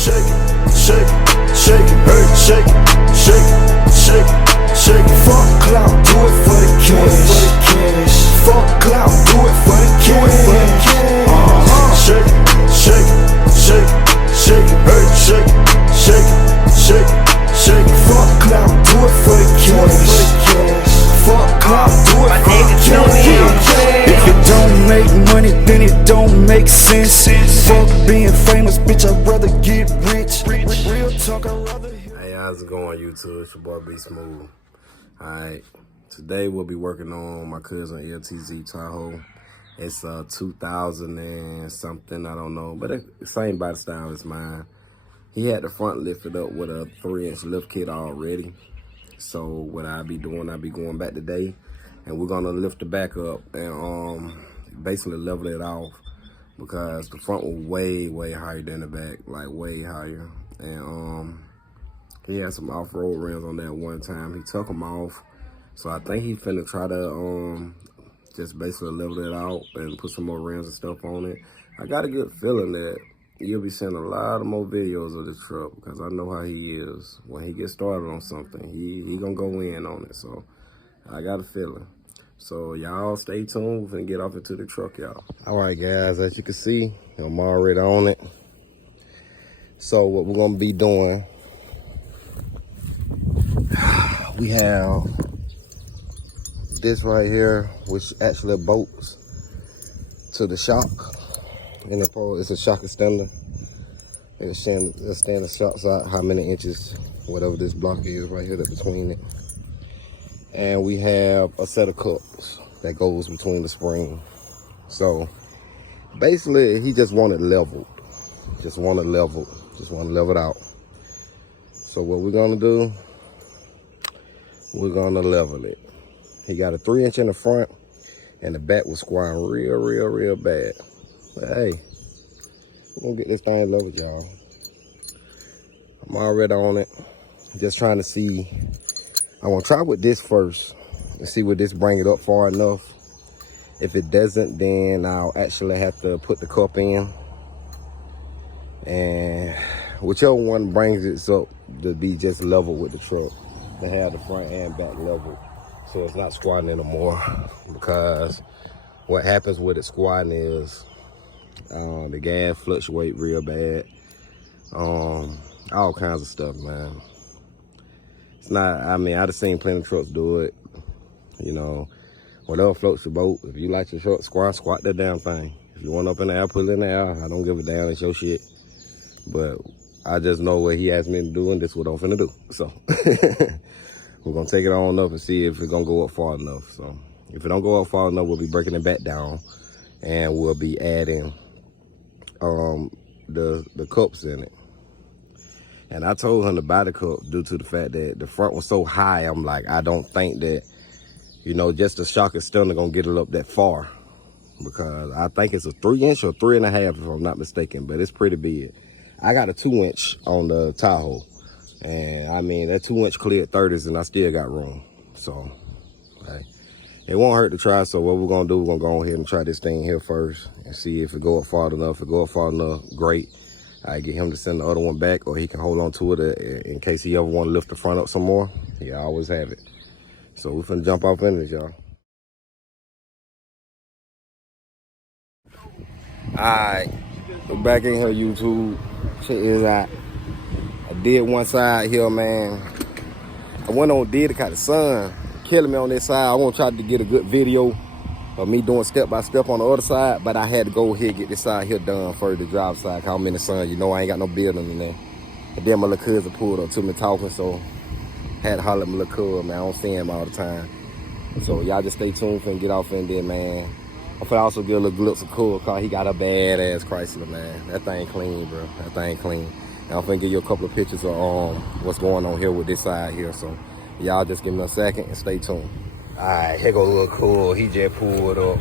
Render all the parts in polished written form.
shake it, shake it, shake it, hey, shake it, shake it, shake it, shake it. Fuck clout, do it for the cash. Fuck clout, do it for the cash. Shake it, shake it, shake it, shake it, hey, shake it, shake it, shake it, shake it. Fuck clout, do it for the cash. Fuck clout, do it for the cash. If it don't make money, then it don't make sense. Fuck being famous, bitch, I'd rather get rich. Real talk, I'd rather. Hey, how's it going, YouTube? It's your boy B Smooth. Alright, today we'll be working on my cousin LTZ Tahoe. It's 2000 and something, I don't know, but it's the same body style as mine. He had the front lifted up with a 3-inch lift kit already. So what I'll be doing, I'll be going back today, and we're gonna lift the back up and basically level it off, because the front was way higher than the back, like way higher. And he had some off-road rims on that one time. He took them off, so I think he finna try to just basically level it out and put some more rims and stuff on it. I got a good feeling that you'll be seeing a lot of more videos of this truck, because I know how he is. When he gets started on something, he gonna go in on it. So I got a feeling. So y'all stay tuned and get off into the truck, y'all. All right, guys, as you can see, I'm already on it. So what we're gonna be doing, we have this right here, which actually bolts to the shock. And it's a shock extender. It'll stand the shock side, how many inches, whatever this block is right here, that's between it. And we have a set of cups that goes between the spring. So basically, he just wanted leveled. Just want to level it out. So what we're gonna do, we're gonna level it. He got a 3-inch in the front, and the back was squaring real bad. But hey, we're gonna get this thing leveled, y'all. I'm already on it. Just trying to see. I want to try with this first and see would this bring it up far enough. If it doesn't, then I'll actually have to put the cup in. And whichever one brings it up to be just level with the truck, to have the front and back level, so it's not squatting anymore. Because what happens with it squatting is the gas fluctuate real bad. All kinds of stuff, man. It's not, I mean, I've seen plenty of trucks do it. You know, whatever floats your boat. If you like your truck squat that damn thing. If you want up in the air, put it in the air. I don't give a damn, it's your shit. But I just know what he asked me to do, and this is what I'm finna do. So we're gonna take it on up and see if it's gonna go up far enough. So if it don't go up far enough, we'll be breaking it back down, and we'll be adding the cups in it. And I told him to buy the cup due to the fact that the front was so high. I'm like, I don't think that, you know, just the shock extender gonna get it up that far, because I think it's a 3-inch or 3.5 if I'm not mistaken, but it's pretty big. I got a 2-inch on the Tahoe, and I mean that 2-inch cleared 30s, and I still got room. So hey, it won't hurt to try. So what we're gonna do, we're gonna go ahead and try this thing here first and see if it go up far enough. If it go up far enough, great. I get him to send the other one back, or he can hold on to it in case he ever want to lift the front up some more. He always have it. So we're finna jump off into this, y'all. Alright, we're back in here, YouTube. Check this out. I did one side here, man. I went on, did it, cause the sun killing me on this side. I want to try to get a good video of me doing step by step on the other side, but I had to go ahead and get this side here done for the job side, cause I'm in the sun. You know I ain't got no building in there. And then my little cousin pulled up to me talking, so had to holler at my little cousin, man. I don't see him all the time. So y'all just stay tuned for and get off in there, man. I'm finna also get a little glimpse of cool car. He got a badass Chrysler, man. That thing clean, bro. That thing clean. And I'm finna give you a couple of pictures of what's going on here with this side here. So y'all just give me a second and stay tuned. All right, here go Lil Cool. He just pulled up.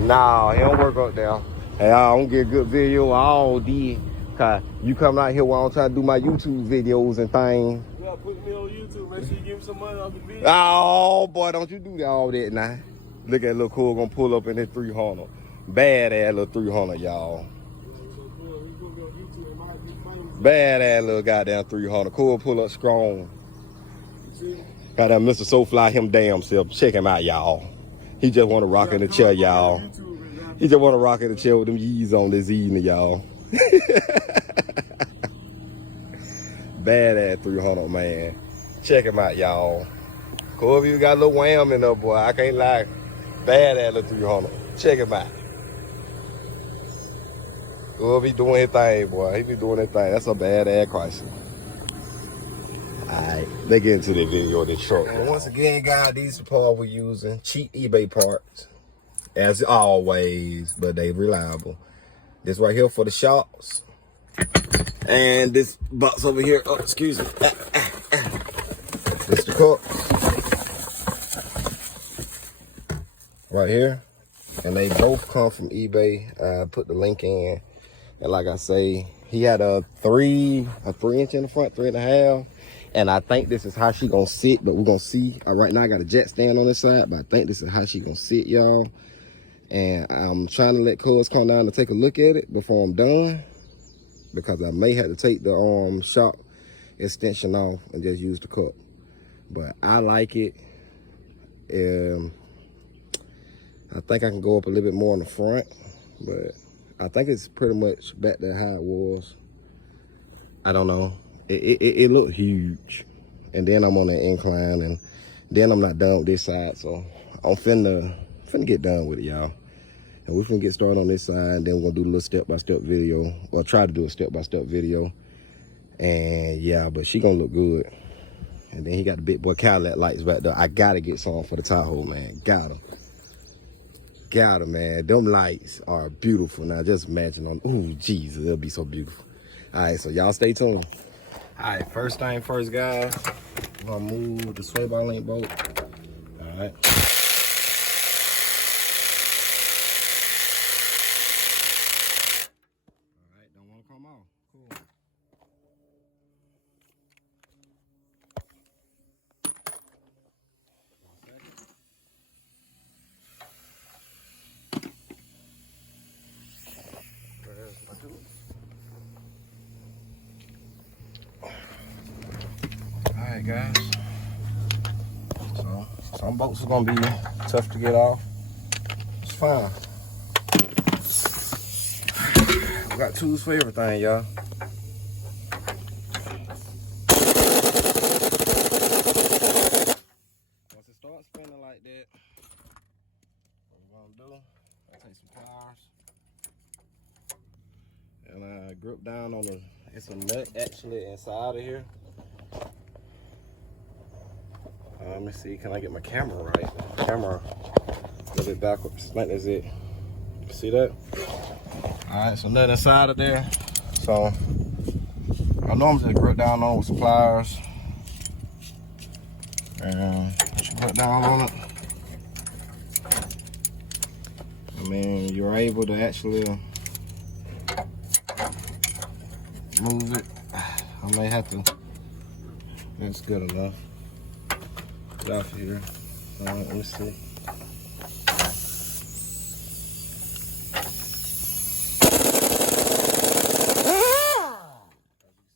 Nah, he don't work up there. Hey, I don't get a good video all day. Cause you coming out here while I'm trying to do my YouTube videos and things. You gotta put me on YouTube. Make sure you give me some money off the video. Oh, boy, don't you do all that now. Look at Lil Cool gonna pull up in his 300. Badass little 300, y'all. YouTube. It might be famous. Bad ass little goddamn 300. Cool pull up strong. Goddamn Mr. Soulfly him damn self. Check him out, y'all. He just want to rock in the chair, y'all. He just want to rock in the chair with them Yeezys on this evening, y'all. Bad ass 300, man. Check him out, y'all. Cool, you got a little wham in there, boy. I can't lie. Bad ass little 300. Check him out. Cool, he doing his thing, boy. He be doing his thing. That's a bad ass Chrysler. Alright, let's get into the video of this truck. And once again, guys, these are parts we're using. Cheap eBay parts. As always, but they reliable. This right here for the shops. And this box over here, oh, excuse me. This the cup. Right here. And they both come from eBay. I put the link in. And like I say, he had a 3 inch in the front, 3.5. And I think this is how she gonna sit, but we're gonna see. Right now I got a jet stand on this side, but I think this is how she gonna sit, y'all. And I'm trying to let Cuz come down to take a look at it before I'm done, because I may have to take the shop extension off and just use the cup. But I like it. I think I can go up a little bit more on the front, but I think it's pretty much back to how it was. I don't know. It looked huge. And then I'm on the incline, and then I'm not done with this side, so I'm finna get done with it, y'all. And we're finna get started on this side, and then we're gonna do a little step-by-step video. Well, try to do a step-by-step video. And yeah, but she gonna look good. And then he got the big boy Cadillac lights back there. I gotta get some for the Tahoe, man. Got them, man. Them lights are beautiful. Now just imagine them. Ooh, Jesus, it'll be so beautiful. All right, so y'all stay tuned. All right, first thing first, guys. I'm gonna move the sway bar link bolt. All right. All right, don't want to come off. Cool. Alright, guys, so some bolts are gonna be tough to get off. It's fine. We got tools for everything, y'all. Once it starts spinning like that, what we're gonna do, I take some pliers and I grip down on the, it's a nut actually inside of here. Let me see, can I get my camera right? Camera a little bit backwards, like that's it. See that? All right, so nothing inside of there. So I normally just grip down on with some pliers. And just grip down on it. I mean, you're able to actually move it. I may have to, that's good enough. Get off of here. Let me see. As you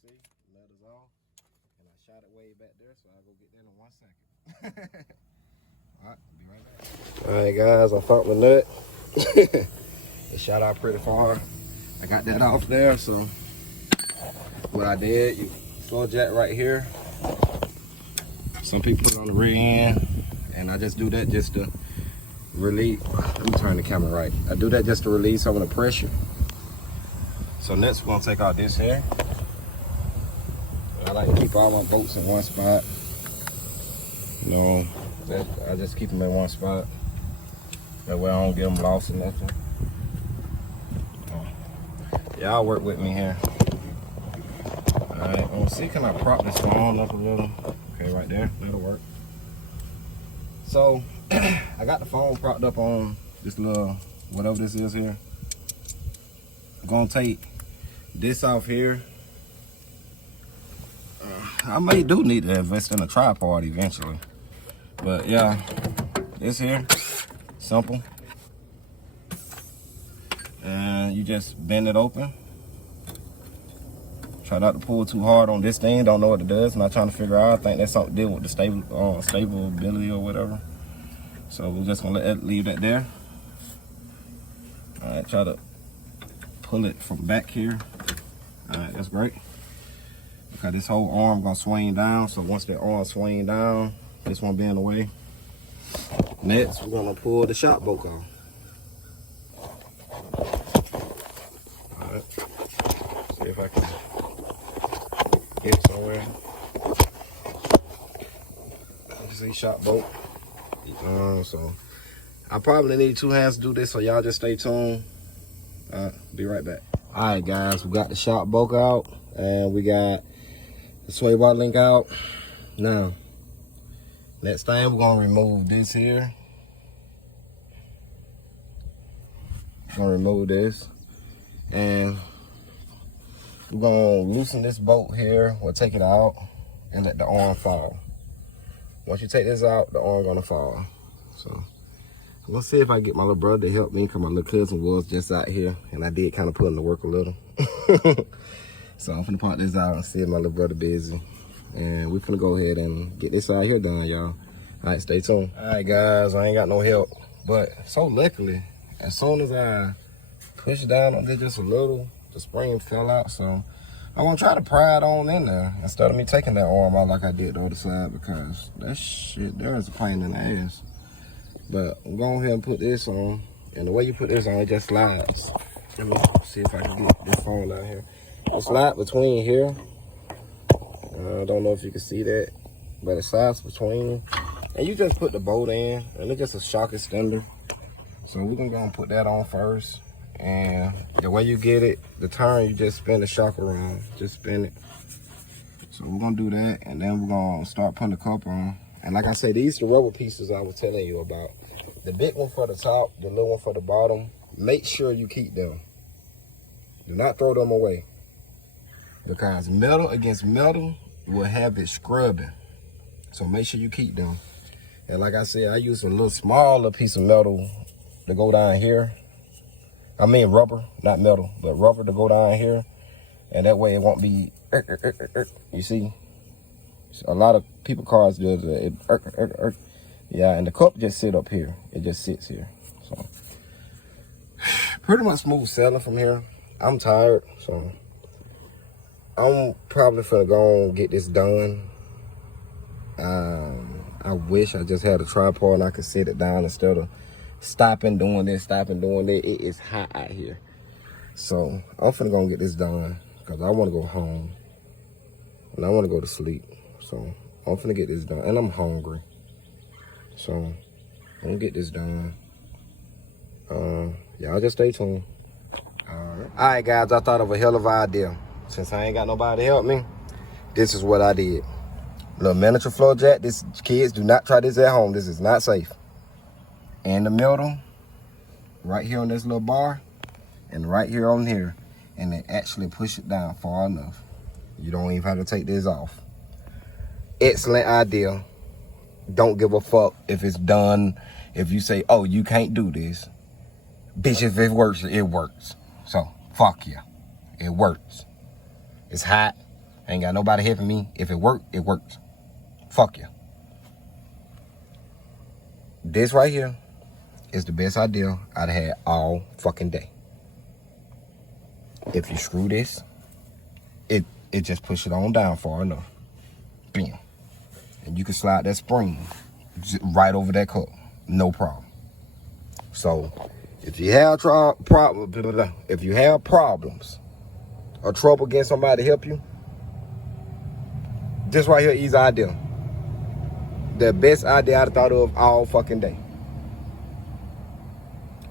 see, the nut is off, and I shot it way back there, so I'll go get that in 1 second. Alright, be right back. Alright, guys, I found the nut. It shot out pretty far. I got that off there, so what I did, you slow jack right here. Some people put it on the rear end, and I just do that just to relieve. Let me turn the camera right. I do that just to relieve some of the pressure. So next we're gonna take out this here. I like to keep all my bolts in one spot. You know, I just keep them in one spot. That way I don't get them lost or nothing. Y'all work with me here. All right, let's see, can I prop this phone up a little? Okay, right there, that'll work. So, I got the phone propped up on this little, whatever this is here. I'm gonna take this off here. I may do need to invest in a tripod eventually. But yeah, this here, simple. And you just bend it open. Try not to pull too hard on this thing. Don't know what it does. Not trying to figure out. I think that's something to deal with the stability or whatever. So we're just gonna leave that there. All right, try to pull it from back here. All right, that's great. Okay, this whole arm gonna swing down. So once that arm swing down, this won't be in the way. Next, we're gonna pull the shop bolt off. All right, see if I can get somewhere. You see shop bolt. So I probably need 2 hands to do this, so y'all just stay tuned. Be right back. All right, guys, we got the shop bolt out, and we got the sway bar link out. Now, next thing, we're gonna remove this here. Gonna remove this, and we're gonna loosen this bolt here. We'll take it out and let the arm fall. Once you take this out, the arm gonna fall. So I'm gonna see if I can get my little brother to help me, because my little cousin was just out here, and I did kind of put him to work a little. So I'm finna pop this out and see if my little brother busy, and we're finna go ahead and get this out here done, y'all. All right, stay tuned. All right, guys, I ain't got no help, but so luckily, as soon as I pushed down on this just a little, the spring fell out. So I'm gonna try to pry it on in there instead of me taking that arm out like I did the other side, because that shit there is a pain in the ass. But I'm going ahead and put this on, and the way you put this on, it just slides. Let me see if I can get this phone out here. It slides between here. I don't know if you can see that, but it slides between. And you just put the bolt in, and it's just a shock extender. So we're gonna go and put that on first. And the way you get it, the turn, you just spin the shock around. Just spin it. So we're gonna do that, and then we're gonna start putting the cup on. And like I said, these are the rubber pieces I was telling you about. The big one for the top, the little one for the bottom. Make sure you keep them. Do not throw them away, because metal against metal will have it scrubbing. So make sure you keep them. And like I said, I use a little smaller piece of metal to go down here. I mean rubber, not metal, but rubber to go down here. And that way it won't be, you see? A lot of people cars do it. Yeah, and the cup just sit up here. It just sits here. So pretty much smooth sailing from here. I'm tired, so I'm probably finna go and get this done. I wish I just had a tripod and I could sit it down instead of stopping doing this, stopping doing that. It is hot out here. So I'm finna go and get this done, because I want to go home and I want to go to sleep. So I'm finna get this done, and I'm hungry. So I'm gonna get this done. Y'all just stay tuned. All right, guys, I thought of a hell of an idea. Since I ain't got nobody to help me, this is what I did. Little miniature floor jack. This, kids, do not try this at home. This is not safe. In the middle, right here on this little bar, and right here on here, and then actually push it down far enough. You don't even have to take this off. Excellent idea. Don't give a fuck if it's done. If you say, oh, you can't do this. Bitch, if it works, it works. So, fuck you. It works. It's hot. Ain't got nobody helping me. If it works, it works. Fuck you. This right here is the best idea I'd had all fucking day. If you screw this, it just push it on down far enough. Bam. And you can slide that spring right over that cup. No problem. So if you have problems or trouble getting somebody to help you, this right here, easy idea. The best idea I've thought of all fucking day.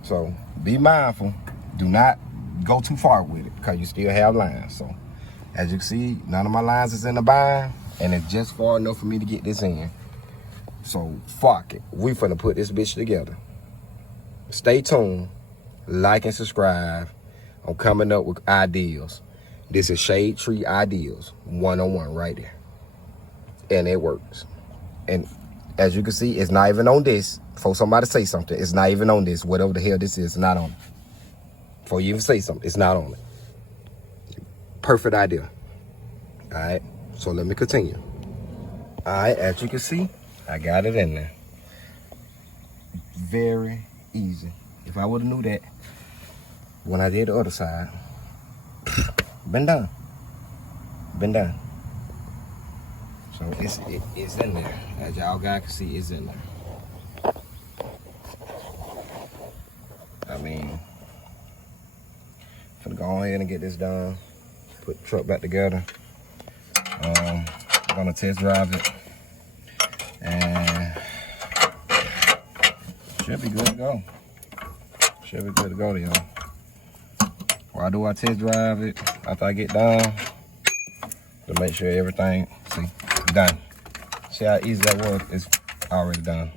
So be mindful. Do not go too far with it, because you still have lines. So as you can see, none of my lines is in the bind, and it's just far enough for me to get this in. So fuck it. We finna put this bitch together. Stay tuned. Like and subscribe. I'm coming up with ideas. This is Shade Tree Ideas 101 right there. And it works. And as you can see, it's not even on this. Before somebody say something, it's not even on this. Whatever the hell this is, it's not on it. Before you even say something, it's not on it. Perfect idea. Alright, so let me continue. Alright, as you can see, I got it in there. Very easy. If I would have knew that when I did the other side, been done. So it's in there. As y'all guys can see, it's in there. I mean, I'm gonna go ahead and get this done. Put the truck back together. I'm gonna test drive it. And should be good to go. Should be good to go, y'all. Why do I test drive it after I get done? To make sure everything, see, done. See how easy that was? It's already done.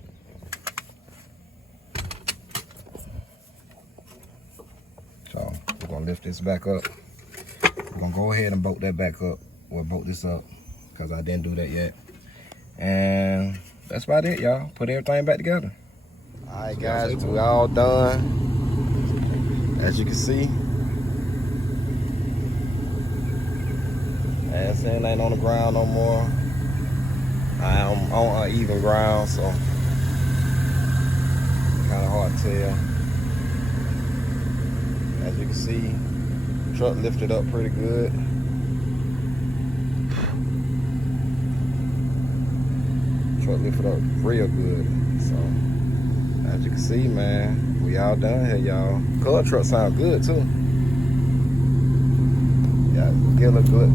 So we're gonna lift this back up. We're gonna go ahead and bolt that back up. Or bolt this up, because I didn't do that yet. And that's about it, y'all. Put everything back together. All right, guys, we all done. As you can see. And saying ain't on the ground no more. I'm on uneven ground, so kind of hard to tell. As you can see, truck lifted up pretty good. Truck lifted up real good. So as you can see, man, we all done here, y'all. Color truck sound good too. Yeah, give it a good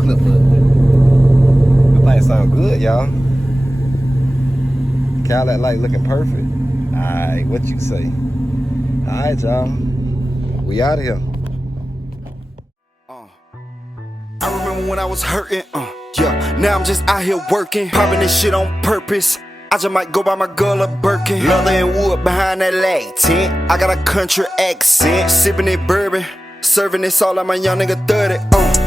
clip look. The thing sound good, y'all. Cadillac light looking perfect. Alright, what you say? Alright, y'all. We out of here. I remember when I was hurting, yeah. Now I'm just out here working, popping this shit on purpose. I just might go buy my girl a Birkin. Leather and wood behind that lag tent. I got a country accent, sipping that bourbon. Serving this all like my young nigga 30.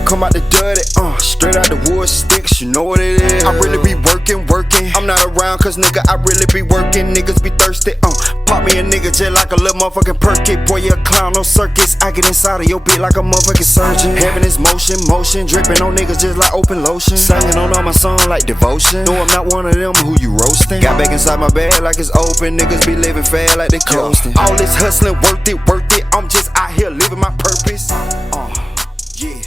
Come out the dirty, straight out the wood sticks, you know what it is. I really be working. I'm not around cause nigga, I really be working. Niggas be thirsty, pop me a nigga just like a little motherfucking perky. Boy, you a clown, no circus. I get inside of your beat like a motherfucking surgeon. Having this motion, dripping on niggas just like open lotion. Singing on all my songs like devotion. No, I'm not one of them who you roasting. Got back inside my bag like it's open. Niggas be living fast like they coasting. All this hustling, worth it. I'm just out here living my purpose. Yeah.